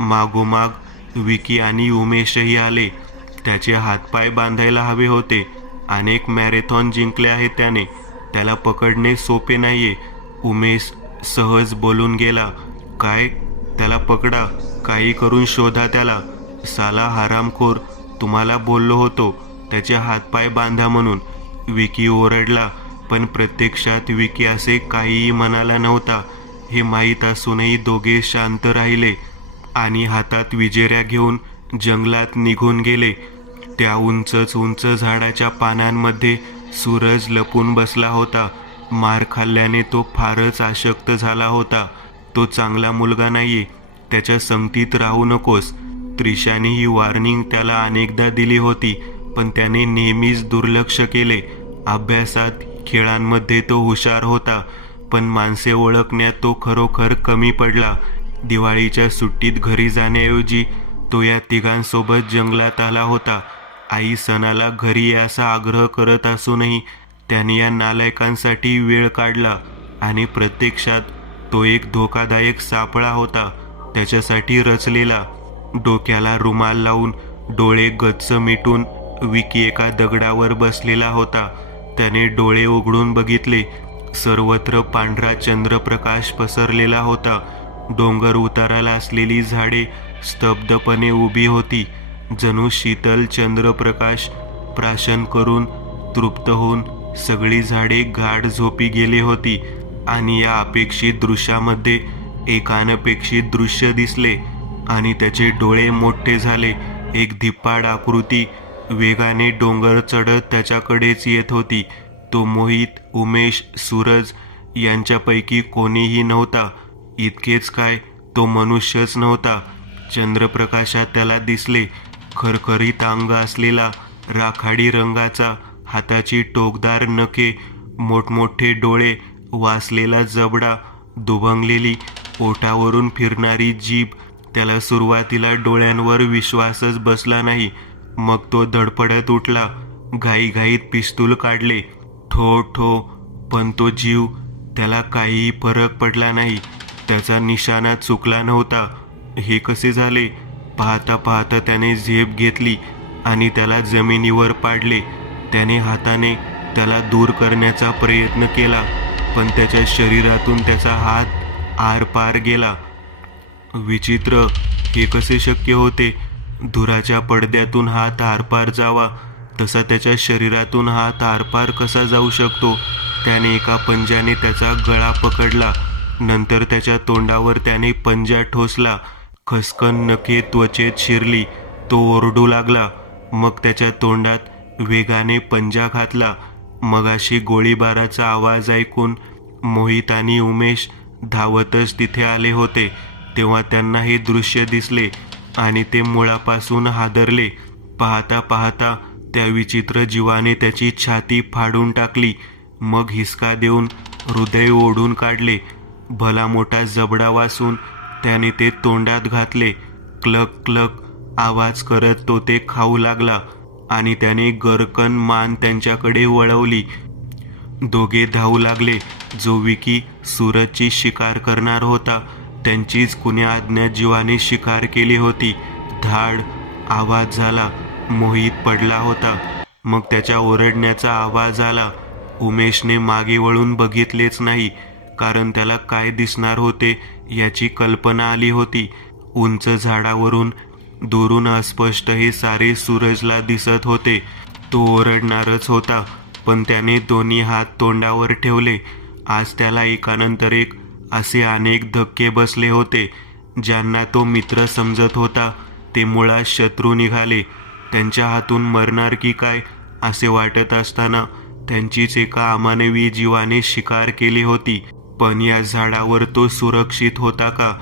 मागोमाग विकी आणि उमेशही आले. त्याचे हातपाय बांधायला हवे होते. अनेक मॅरेथॉन जिंकले आहेत त्याने. त्याला पकडणे सोपे नाहीये. उमेश सहज बोलून गेला. काय? त्याला पकडा, काही करून शोधा त्याला. साला हरामखोर, तुम्हाला बोललो होतो त्याचे हातपाय बांधा म्हणून. विकी ओरडला, पण प्रत्यक्षात विकी असे काहीही म्हणाला नव्हता. हे माहीत असूनही दोघे शांत राहिले आणि हातात विजेऱ्या घेऊन जंगलात निघून गेले. त्या उंच झाडाच्या पानांमध्ये सूरज लपून बसला होता. मार खाल्ल्याने तो फारच अशक्त झाला होता. तो चांगला मुलगा नाहीये, त्याच्या संगतीत राहू नकोस. त्रिशाने ही वॉर्निंग त्याला अनेकदा दिली होती, पण त्याने नेहमीच दुर्लक्ष केले. अभ्यासात, खेळांमध्ये तो हुशार होता, पण माणसे ओळखण्यात तो खरोखर कमी पडला. दिवाळीच्या सुट्टीत घरी जाण्याऐवजी तो या तिघांसोबत जंगलात आला होता. आई सणाला घरी याचा आग्रह करत असूनही त्याने या नालायकांसाठी वेळ काढला आणि प्रत्यक्षात तो एक धोकादायक सापळा होता, त्याच्यासाठी रचलेला. डोक्याला रुमाल लावून, डोळे गच्च मिटून विकी एका दगडावर बसलेला होता. त्याने डोळे उघडून बघितले. सर्वत्र पांढरा चंद्रप्रकाश पसरलेला होता. डोंगर उताराला असलेली झाडे स्तब्धपणे उभी होती. जणू शीतल चंद्रप्रकाश प्राशन करून तृप्त होऊन सगळी झाडे गाढ झोपी गेली होती. आणि या अपेक्षित दृश्यामध्ये एक अनपेक्षित दृश्य दिसले आणि त्याचे डोळे मोठे झाले. एक धिप्पाड आकृती वेगाने डोंगर चढत त्याच्याकडेच येत होती. तो मोहित, उमेश, सूरज यांच्यापैकी कोणीही नव्हता. इतकेच काय, तो मनुष्यच नव्हता. चंद्रप्रकाशात त्याला दिसले. खरखरीत अंग असलेला, राखाडी रंगाचा, हाताची टोकदार नखे, मोठमोठे डोळे, वासलेला जबडा, दुभंगलेली ओठावरून फिरणारी जीभ. त्याला सुरुवातीला डोळ्यांवर विश्वासच बसला नाही. मग तो धडपडत उठला. घाईघाईत पिस्तूल काढले. ठो ठो, पण तो जीव, त्याला काहीही फरक पडला नाही. त्याचा निशाणा चुकला नव्हता. हे कसे झाले? पाहता पाहता त्याने झेप घेतली आणि त्याला जमिनीवर पाडले. त्याने हाताने त्याला दूर करण्याचा प्रयत्न केला, पण त्याच्या शरीरातून त्याचा हात आरपार गेला. विचित्र, हे कसे शक्य होते? धुराच्या पडद्यातून हात आरपार जावा तसा त्याच्या शरीरातून हात आरपार कसा जाऊ शकतो? त्याने एका पंजाने त्याचा गळा पकडला. नंतर त्याच्या तोंडावर त्याने पंजा ठोसला. खसखन नखे त्वचेत शिरली. तो ओरडू लागला. मग त्याच्या तोंडात वेगाने पंजा घातला. मगाशी गोळीबाराचा आवाज ऐकून मोहित आणि उमेश धावतच तिथे आले होते. तेव्हा त्यांना हे दृश्य दिसले आणि ते मुळापासून हादरले. पाहता पाहता त्या विचित्र जीवाने त्याची छाती फाडून टाकली. मग हिसका देऊन हृदय ओढून काढले. भला मोठा जबडा वासून त्याने ते तोंडात घातले. क्लक क्लक आवाज करत तो ते खाऊ लागला आणि त्याने गरकन मान त्यांच्याकडे वळवली. दोघे धावू लागले. जो विकी सूरजची शिकार करणार होता, त्यांचीच कुण्या अज्ञात जीवाने शिकार केली होती. धाड आवाज झाला. मोहित पडला होता. मग त्याच्या ओरडण्याचा आवाज आला. उमेशने मागे वळून बघितलेच नाही, कारण त्याला काय दिसणार होते याची कल्पना आली होती. उंच झाडावरून दुरून अस्पष्ट हे सारे सूरजला दिसत होते. तो ओरडणारच होता, पण त्याने दोन्ही हात तोंडावर ठेवले. आज त्याला एकानंतर एक असे अनेक धक्के बसले होते. ज्यांना तो मित्र समजत होता ते मुळात शत्रू निघाले. त्यांच्या हातून मरणार की काय असे वाटत असताना त्यांचीच एका अमानवी जीवाने शिकार केली होती. पण या झाडावर तो सुरक्षित होता का?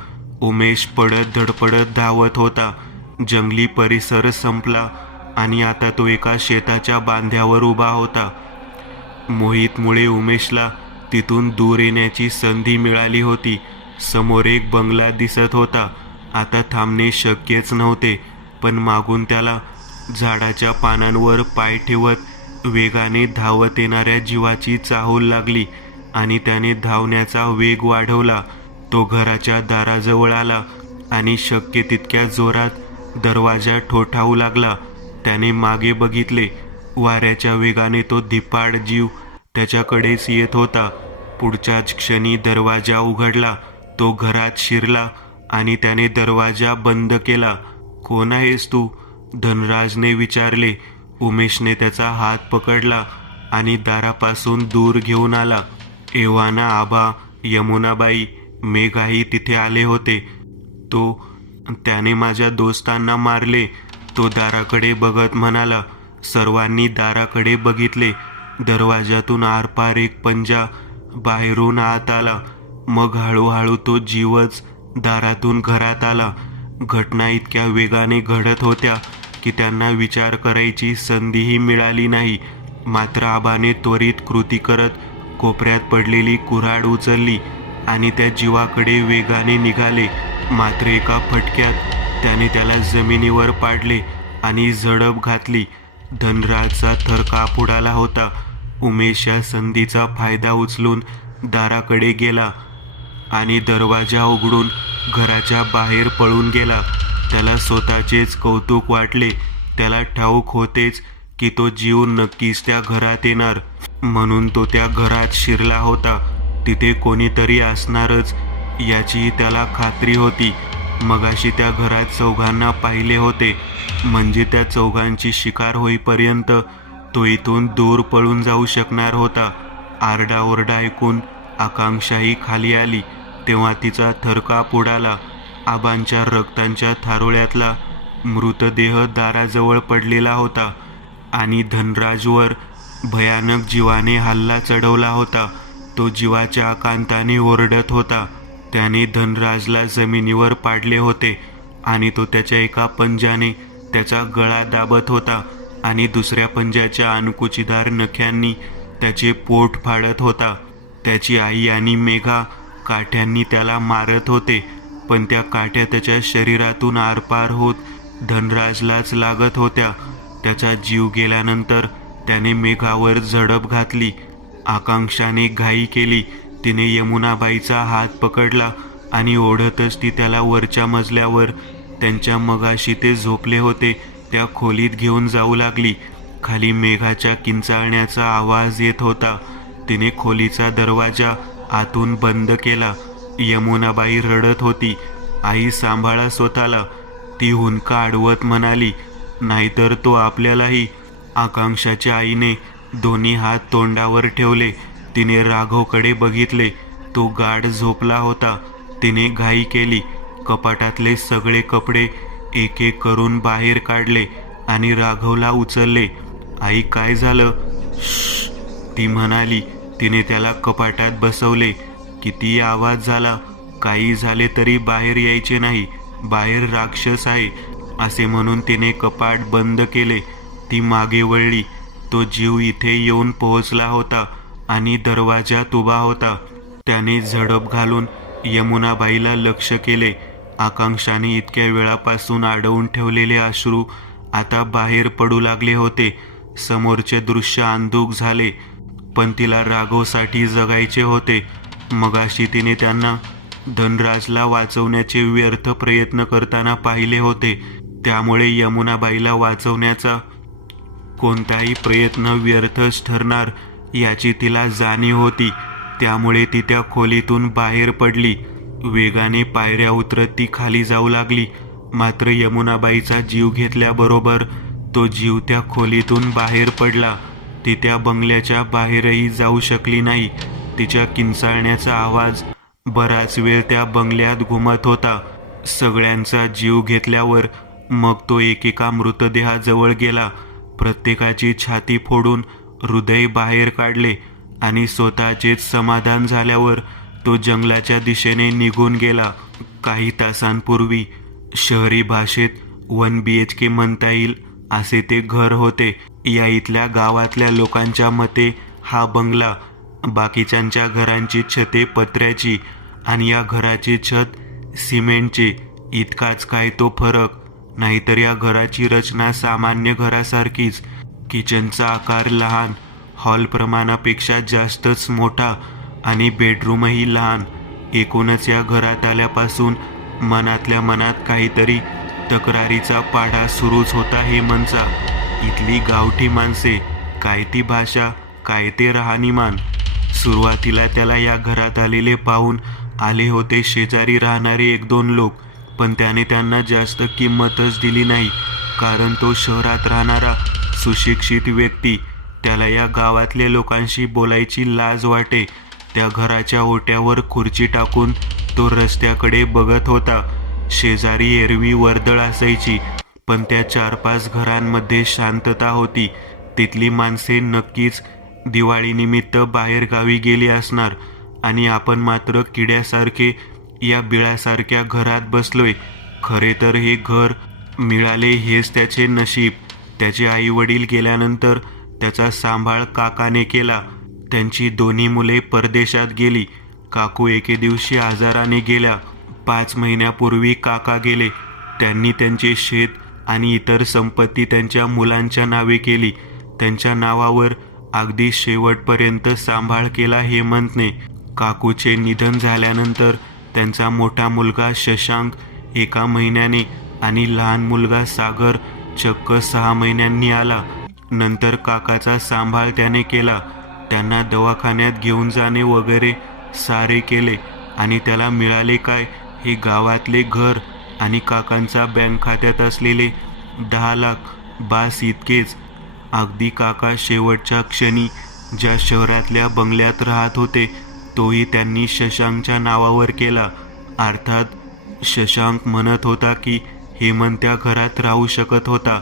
उमेश पडत धडपडत धावत होता. जंगली परिसर संपला आणि आता तो एका शेताच्या बांध्यावर उभा होता. मोहितमुळे उमेशला तिथून दूर येण्याची संधी मिळाली होती. समोर एक बंगला दिसत होता. आता थांबणे शक्यच नव्हते, पण मागून त्याला झाडाच्या पानांवर पाय ठेवत वेगाने धावत येणाऱ्या जीवाची चाहूल लागली आणि त्याने धावण्याचा वेग वाढवला. तो घराच्या दाराजवळ आला आणि शक्य तितक्या जोरात दरवाजा ठोठावू लागला. त्याने मागे बघितले. वाऱ्याच्या वेगाने तो धिप्पाड जीव त्याच्याकडेच येत होता. पुढच्याच क्षणी दरवाजा उघडला. तो घरात शिरला आणि त्याने दरवाजा बंद केला. कोण आहेस तू? धनराजने विचारले. उमेशने त्याचा हात पकडला आणि दारापासून दूर घेऊन आला. एव्हाना आबा, यमुनाबाई, मेघाही तिथे आले होते. त्याने माझ्या दोस्तांना मारले, तो दाराकडे बघत म्हणाला. सर्वांनी दाराकडे बघितले. दरवाजातून आरपार एक पंजा बाहेरून आत आला. मग हळूहळू तो जीवच दारातून घरात आला. घटना इतक्या वेगाने घडत होत्या की त्यांना विचार करायची संधीही मिळाली नाही. मात्र आबाने त्वरित कृती करत कोपऱ्यात पडलेली कुऱ्हाड उचलली आणि त्या जीवाकडे वेगाने निघाले. मात्र एका फटक्यात त्याने त्याला जमिनीवर पाडले आणि झडप घातली. धनराजचा थरकाप उडाला होता. उमेश या संधीचा फायदा उचलून दाराकडे गेला आणि दरवाजा उघडून घराच्या बाहेर पळून गेला. त्याला स्वतःचेच कौतुक वाटले. त्याला ठाऊक होतेच की तो जीव नक्कीच त्या घरात येणार, म्हणून तो त्या घरात शिरला होता. तिथे कोणीतरी असणारच याची त्याला खात्री होती. मगाशी त्या घरात चौघांना पाहिले होते, म्हणजे त्या चौघांची शिकार होईपर्यंत तो इथून दूर पळून जाऊ शकणार होता. आरडाओरडा ऐकून आकांक्षाही खाली आली. तेव्हा तिचा थरकाप उडाला. आबांच्या रक्तांच्या थारोळ्यातला मृतदेह दाराजवळ पडलेला होता आणि धनराजवर भयानक जीवाने हल्ला चढवला होता. तो जीवाच्या आकांताने ओरडत होता. त्याने धनराजला जमिनीवर पाडले होते आणि तो त्याच्या एका पंजाने त्याचा गळा दाबत होता आणि दुसऱ्या पंजाच्या अणकुचीदार नख्यांनी त्याचे पोट फाडत होता. त्याची आई आणि मेघा काठ्यांनी त्याला मारत होते, पण त्या काठ्या त्याच्या शरीरातून आरपार होत धनराजलाच लागत होत्या. त्याचा जीव गेल्यानंतर त्याने मेघावर झडप घातली. आकांक्षाने घाई केली. तिने यमुनाबाईचा हात पकडला आणि ओढतच ती त्याला वरच्या मजल्यावर त्यांच्या मगाशी ते झोपले होते त्या खोलीत घेऊन जाऊ लागली. खाली मेघाच्या किंचाळण्याचा आवाज येत होता. तिने खोलीचा दरवाजा आतून बंद केला. यमुनाबाई रडत होती. आई, सांभाळा स्वतःला, ती हुंदका अडवत म्हणाली, नाहीतर तो आपल्यालाही. आकांक्षाच्या आईने दोन्ही हात तोंडावर ठेवले. तिने राघवकडे बघितले. तो गाढ झोपला होता. तिने घाई केली. कपाटातले सगळे कपडे एक एक करून बाहेर काढले आणि राघवला उचलले. आई, काय झालं? श्श, ती म्हणाली. तिने त्याला कपाटात बसवले. किती आवाज झाला, काही झाले तरी बाहेर यायचे नाही, बाहेर राक्षस आहे, असे म्हणून तिने कपाट बंद केले. ती मागे वळली. तो जीव इथे येऊन पोहोचला होता आणि दरवाजात उभा होता. त्याने झडप घालून यमुनाबाईला लक्ष केले. आकांक्षाने इतक्या वेळापासून अडवून ठेवलेले अश्रू आता बाहेर पडू लागले होते. समोरचे दृश्य अंधुक झाले, पण तिला राघवसाठी जगायचे होते. मगाशी तिने त्यांना धनराजला वाचवण्याचे व्यर्थ प्रयत्न करताना पाहिले होते. त्यामुळे यमुनाबाईला वाचवण्याचा कोणताही प्रयत्न व्यर्थच ठरणार याची तिला जाणीव होती. त्यामुळे ती त्या खोलीतून बाहेर पडली. वेगाने पायऱ्या उतरत ती खाली जाऊ लागली. मात्र यमुनाबाईचा जीव घेतल्याबरोबर तो जीव त्या खोलीतून बाहेर पडला. ती त्या बंगल्याच्या बाहेरही जाऊ शकली नाही. तिच्या किंचाळण्याचा आवाज बराच वेळ त्या बंगल्यात घुमत होता. सगळ्यांचा जीव घेतल्यावर मग तो एकेका मृतदेहाजवळ गेला. प्रत्येकाची छाती फोडून हृदय बाहेर काढले आणि स्वतःचेच समाधान झाल्यावर तो जंगलाच्या दिशेने निघून गेला. काही तासांपूर्वी शहरी भाषेत 1 BHK म्हणता येईल असे ते घर होते. या इथल्या गावातल्या लोकांच्या मते हा बंगला बाकीच्यांच्या घरांची छते पत्र्याची आणि या घराची छत सिमेंटचे, इतकाच काय तो फरक. नाहीतर या घराची रचना सामान्य घरासारखीच. किचनचा आकार लहान, हॉल प्रमाणापेक्षा जास्तच मोठा आणि बेडरूमही लहान. एकूणच या घरात आल्यापासून मनातल्या मनात काहीतरी तक्रारीचा पाढा सुरूच होता हेमंतचा. इथली गावठी माणसे, काय ती भाषा, काय ते राहणीमान. सुरुवातीला त्याला या घरात आलेले पाहून आले होते शेजारी राहणारे 1-2 लोक, पण त्याने त्यांना जास्त किंमतच दिली नाही. कारण तो शहरात राहणारा सुशिक्षित व्यक्ती, त्याला या गावातल्या लोकांशी बोलायची लाज वाटे. त्या घराच्या ओट्यावर खुर्ची टाकून तो रस्त्याकडे बघत होता. शेजारी एरवी वर्दळ असायची, पण त्या 4-5 घरांमध्ये शांतता होती. तिथली माणसे नक्कीच दिवाळीनिमित्त बाहेर गावी गेली असणार आणि आपण मात्र किड्यासारखे या बिळासारख्या घरात बसलोय. खरे तर हे घर मिळाले हेच त्याचे नशीब. त्याचे आई वडील गेल्यानंतर त्याचा सांभाळ काकाने केला. त्यांची 2 मुले परदेशात गेली. काकू एके दिवशी आजाराने गेल्या. 5 महिन्यापूर्वी काका गेले. त्यांनी त्यांचे शेत आणि इतर संपत्ती त्यांच्या मुलांच्या नावे केली. त्यांच्या नावावर अगदी शेवटपर्यंत सांभाळ केला हेमंतने. काकूचे निधन झाल्यानंतर त्यांचा मोठा मुलगा शशांक 1 महिन्याने आणि लहान मुलगा सागर चक्क 6 महिन्यांनी आला. नंतर काकाचा सांभाळ त्याने केला. त्यांना दवाखान्यात घेऊन जाणे वगैरे सारे केले आणि त्याला मिळाले काय, हे गावातले घर आणि काकांचा बँक खात्यात असलेले 10 लाख, बास इतकेच. अगदी काका शेवटच्या क्षणी ज्या शहरातल्या बंगल्यात राहत होते तोही त्यांनी शशांकच्या नावावर केला. अर्थात शशांक म्हणत होता की हेमंत त्या घरात राहू शकत होता,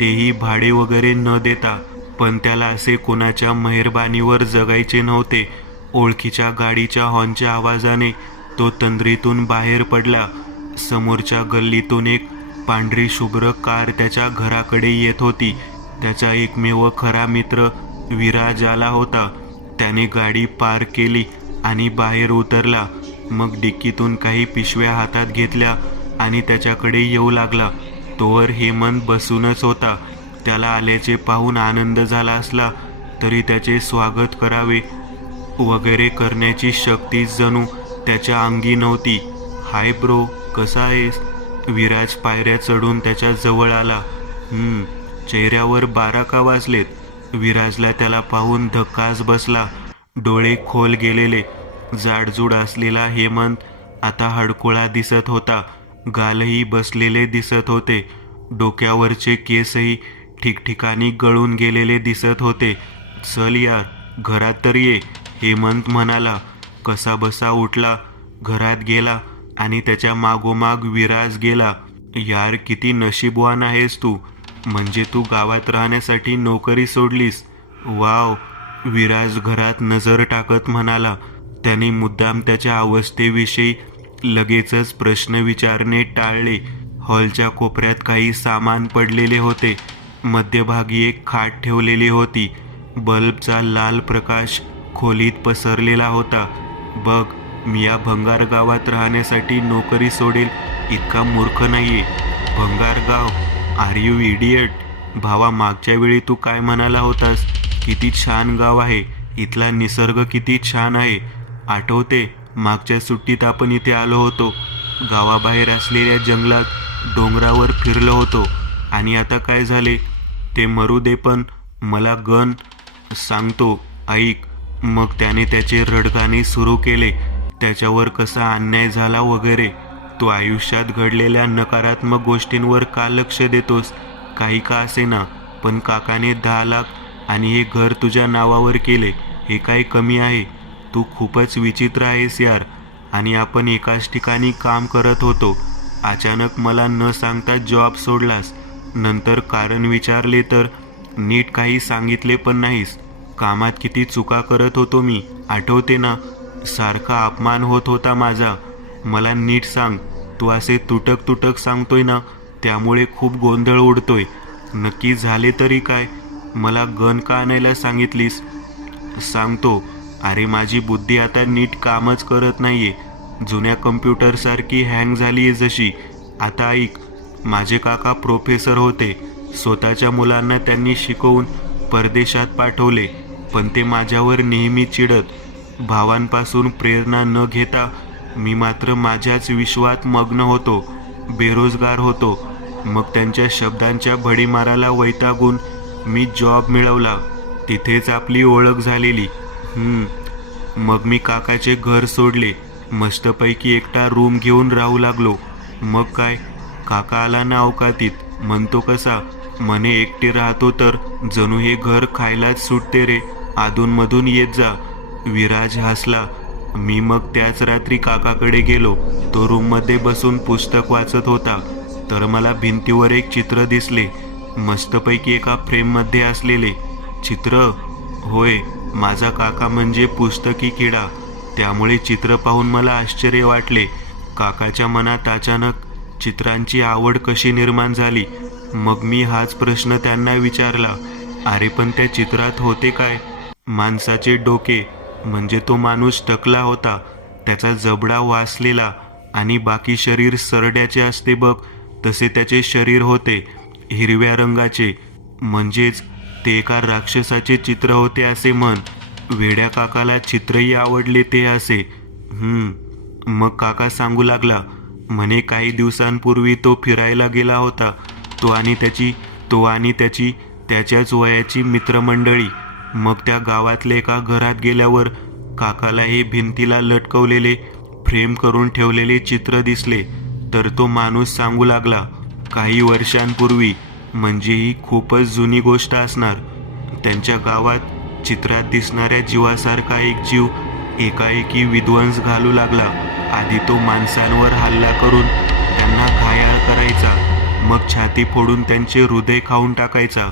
तेही भाडे वगैरे न देता. पण त्याला असे कोणाच्या मेहरबानीवर जगायचे नव्हते. ओळखीच्या गाडीच्या हॉर्नच्या आवाजाने तो तंद्रीतून बाहेर पडला. समोरच्या गल्लीतून एक पांढरी शुभ्र कार त्याच्या घराकडे येत होती. त्याचा एकमेव खरा मित्र विराज आला होता. त्याने गाडी पार्क केली आणि बाहेर उतरला. मग डिक्कीतून काही पिशव्या हातात घेतल्या आणि त्याच्याकडे येऊ लागला. तोवर हेमंत बसूनच होता. त्याला आल्याचे पाहून आनंद झाला असला तरी त्याचे स्वागत करावे वगैरे करण्याची शक्ती जणू त्याच्या अंगी नव्हती. हाय ब्रो, कसा आहेस? विराज पायऱ्या चढून त्याच्या जवळ आला. चेहऱ्यावर 12 का वाजलेत? विराजला त्याला पाहून धक्काच बसला. डोळे खोल गेलेले, जाडजूड असलेला हेमंत आता हडकुळा दिसत होता. गालही बसलेले दिसत होते. डोक्यावरचे केसही ठिकठिकाणी गळून गेलेले दिसत होते. चल यार, घरात तर ये, हेमंत म्हणाला. कसा बसा उठला, घरात गेला आणि त्याच्या मागोमाग विराज गेला. यार, किती नशीबवान आहेस तू. म्हणजे तू गावात राहण्यासाठी नोकरी सोडलीस. वाव, विराज घरात नजर टाकत म्हणाला. त्याने मुद्दाम त्याच्या अवस्थेविषयी लगेचच प्रश्न विचारणे टाळले. हॉलच्या कोपऱ्यात काही सामान पडलेले होते. मध्यभागी एक खाट ठेवलेली होती. बल्बचा लाल प्रकाश खोलीत पसरलेला होता. बघ, मी या भंगार गावात राहण्यासाठी नोकरी सोडेल इतका मूर्ख नाहीये. भंगार गाव? Are you idiot? भावा, मागच्या वेळी तू काय म्हणाला होतास? किती छान गाव आहे, इथला निसर्ग किती छान आहे. आठवते, मागच्या सुट्टीत आपण इथे आलो होतो. गावाबाहेर असलेल्या जंगलात डोंगरावर फिरलो होतो. आणि आता काय झाले ते मरू दे, पण मला गण सांगतो ऐक. मग त्याने त्याचे रडगाणे सुरू केले. त्याच्यावर कसा अन्याय झाला वगैरे. तू आयुष्यात घडलेल्या नकारात्मक गोष्टींवर का लक्ष देतोस? काही का असेना, पण काकाने 10 लाख आणि हे घर तुझ्या नावावर केले, हे काय कमी आहे? तू खूपच विचित्र आहेस यार. आणि आपण एकाच ठिकाणी काम करत होतो. अचानक मला न सांगता जॉब सोडलास. नंतर कारण विचारले तर नीट काही सांगितले पण नाहीस. कामात किती चुका करत होतो मी, आठवते ना? सारखा अपमान होत होता माझा. मला नीट सांग, तू असे तुटक तुटक सांगतोय ना? त्यामुळे खूप गोंधळ उडतोय. नक्की झाले तरी काय? मला गन का आणायला सांगितलीस? सांगतो. अरे माझी बुद्धी आता नीट कामच करत नाहीये. जुन्या कम्प्युटरसारखी हँग झालीये जशी. आता ऐक, माझे काका प्रोफेसर होते. स्वतःच्या मुलांना त्यांनी शिकवून परदेशात पाठवले, पण ते माझ्यावर नेहमी चिडत. भावांपासून प्रेरणा न घेता मी मात्र माझ्याच विश्वात मग्न होतो. बेरोजगार होतो. मग त्यांच्या शब्दांच्या भडीमाराला वैतागून मी जॉब मिळवला. तिथेच आपली ओळख झालेली. मग मी काकाचे घर सोडले. मस्तपैकी एकटा रूम घेऊन राहू लागलो. मग काय, काका आला ना अवकातीत. म्हणतो कसा, म्हणे एकटे राहतो तर जणू हे घर खायलाच सुटते रे, अधूनमधून येत जा. विराज हसला. मी मग त्याच रात्री काकाकडे गेलो. तो रूममध्ये बसून पुस्तक वाचत होता, तर मला भिंतीवर एक चित्र दिसले. मस्तपैकी एका फ्रेममध्ये असलेले चित्र. होय, माझा काका म्हणजे पुस्तकी किडा. त्यामुळे चित्र पाहून मला आश्चर्य वाटले. काकाच्या मनात अचानक चित्रांची आवड कशी निर्माण झाली? मग मी हाच प्रश्न त्यांना विचारला. अरे पण त्या चित्रात होते काय? माणसाचे डोके, म्हणजे तो माणूस टकला होता, त्याचा जबडा वासलेला आणि बाकी शरीर सरड्याचे असते बघ, तसे त्याचे शरीर होते. हिरव्या रंगाचे, म्हणजेच ते एका राक्षसाचे चित्र होते असे म्हण. वेड्या काकाला चित्रही आवडले ते असे. मग काका सांगू लागला. म्हणे काही दिवसांपूर्वी तो फिरायला गेला होता. तो आणि त्याची त्याच्याच वयाची मित्रमंडळी. मग त्या गावातल्या एका घरात गेल्यावर काकाला हे भिंतीला लटकवलेले, फ्रेम करून ठेवलेले चित्र दिसले. तर तो माणूस सांगू लागला, काही वर्षांपूर्वी, म्हणजे ही खूपच जुनी गोष्ट असणार, त्यांच्या गावात चित्रात दिसणाऱ्या जीवासारखा एक जीव एकाएकी विध्वंस घालू लागला. आधी तो माणसांवर हल्ला करून त्यांना घायाळ करायचा, मग छाती फोडून त्यांचे हृदय खाऊन टाकायचा.